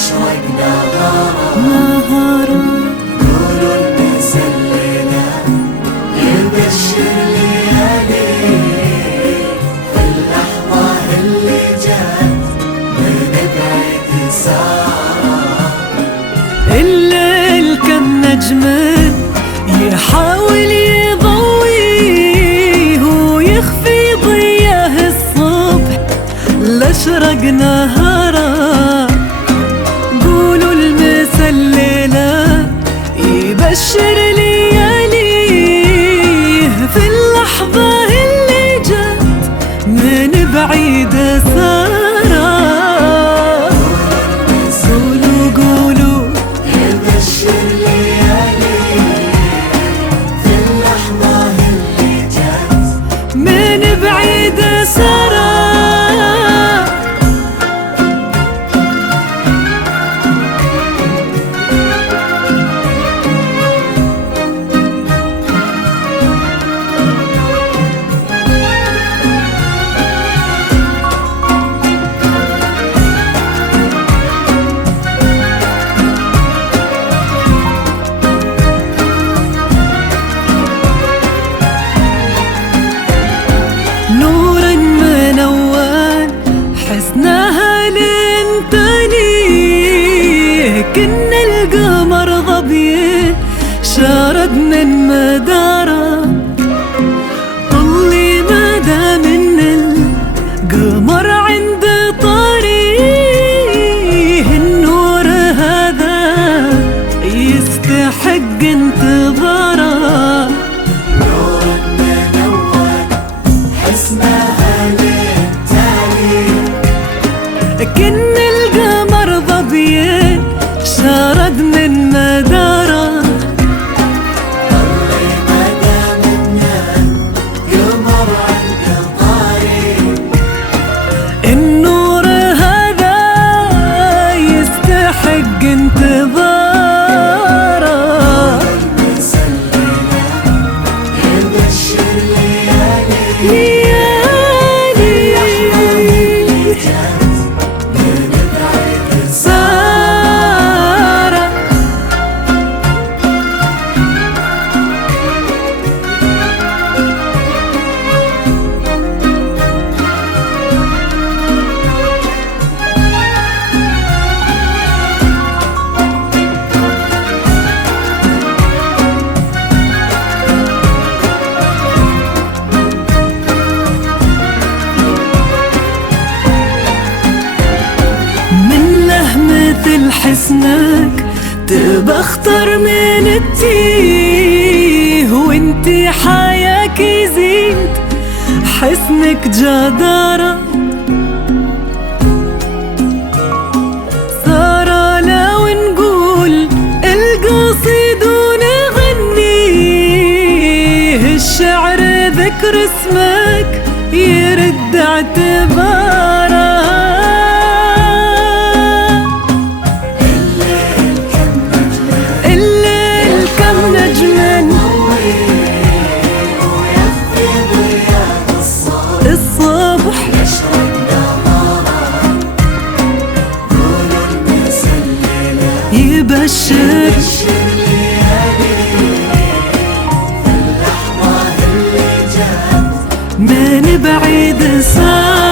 أشرقنا نهارا قولوا المسللة يبشر ليالي في اللحظة اللي جات من بعيد سارة. الليل كم نجم يحاول يضويه ويخفي ضياه الصبح لأشرق نهارا. قولوا المسللة يبشر لياليه في اللحظة اللي جات من بعيد سارة. قولوا يبشر ليالي في اللحظة اللي جات من بعيد سارة. نور منور حسناها لنتليه كن القمر ظبي شارد من مداره. طلي مدى من القمر عند طريه النور هذا يستحق انتظاره. نور منور حسناها للتالي كن القمر ظبي شارد من مداره. طلي مدى منا قمر عند طريق النور هذا يستحق انتظاره. المسللة يبشر ليالي ليالي جات من بعيد سارة. من لهمة حسنك تبى اختار من التيه وانتي حياك يزيد حسنك جدارة. سارة لو نقول القصيد ونغنيه الشعر ذكر اسمك يرد اعتباره. الليل كم نجم ويخفي ضياء الصبح يشرق نهارا. قولوا المسللة يبشر يبشر ليالي في اللحظة اللي جات من بعيد سارة.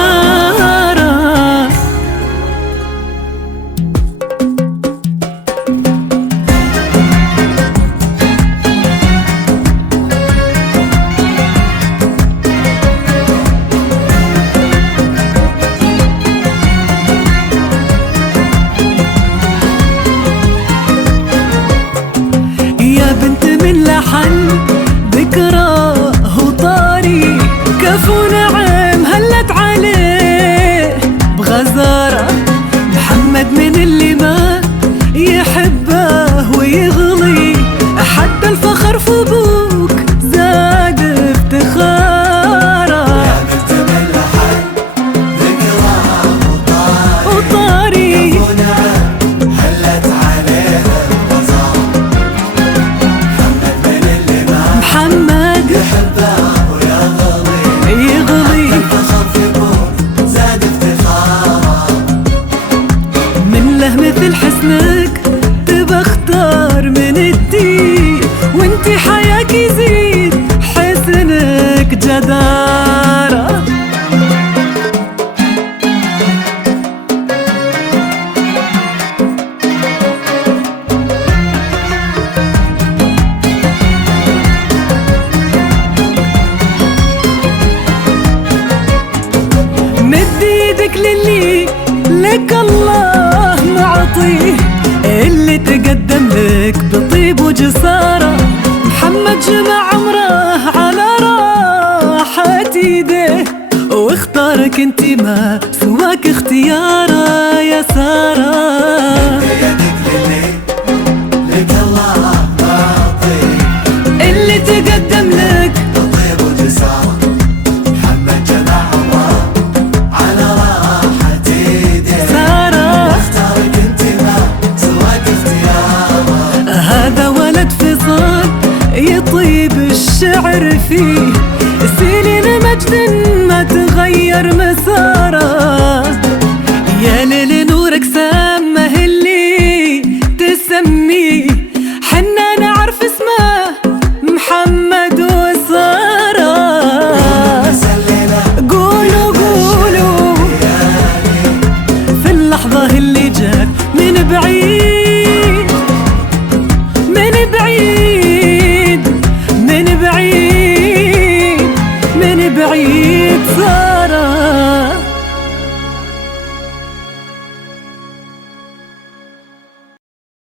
يا بنت من لحن ذكراه وطاري كفو نعم هلت مثل حسنك تبى اختار من الدين، وانتي حياك يزيد حسنك جدارة. مد ايدك للي لك الله معطيه، اللي تقدم لك بطيب وجسارة. محمد جمع عمره على راحة ايده، واختارك انتي ما سواك اختياره يا سارة. يدك للي لك الله معطيه، اللي تقدم لك بطيب وجسارة. محمد جمع عمره على راحة ايده، سارة. واختارك انت ما سواك اختياره. هذا ولد فصال يطيب الشعر فيه، سنين مجد ما تغير مساره. يا ليل نورك سمه اللي تسميه، حنا نعرف اسمه محمد وسارة. سلينا قولوا قولوا في اللحظة اللي جات من بعيد، من بعيد، من بعيد، من بعيد صار